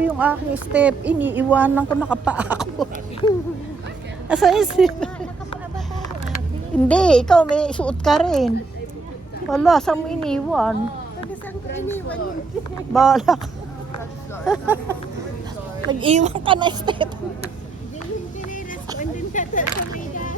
yung aking step, iniiwanan ko, nakapaa ako. Asa yung step? Hindi, ikaw may suot ka rin. Wala, saan mo iniwan? Saan ko iniwan yun? Bahala ka. Nag-iwan ka na step. Hindi yung pinilas ko, andun yata sa may dagat.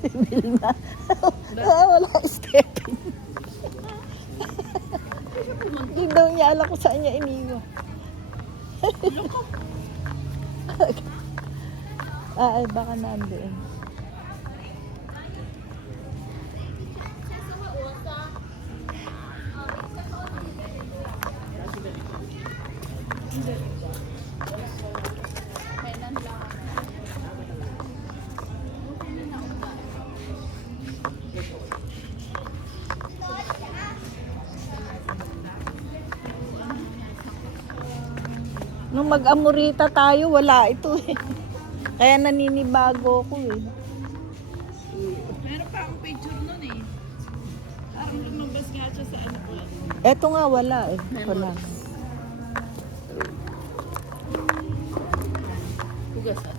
Vilna. Wala step. Hindi daw niya alam kung saan niya iniwan. Ay, baka nandoon. Nung mag-amorita tayo, wala ito eh. Kaya naninibago ko eh. Meron pa akong picture nun eh. Parang lumabas nga siya sa ano ko. Eto nga wala eh. Ako lang. Hugas ah.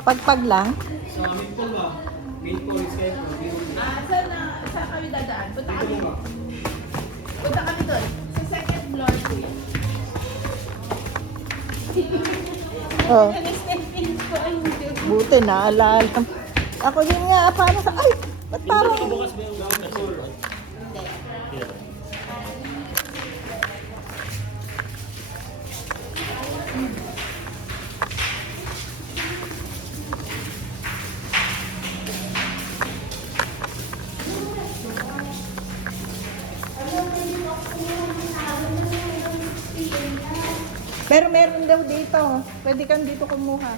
Pagpag lang. Sa main pool ba? Main pool is kayo. Saan kami dadaan? Punta kami doon. Sa second floor ko yun. Oh, Nag-stepping ko ang video. buti naalala. Ako din nga, paano sa... Ay! Ba't parang... Bukas ba yung first floor? Pero meron daw dito. Pwede kang dito kumuha.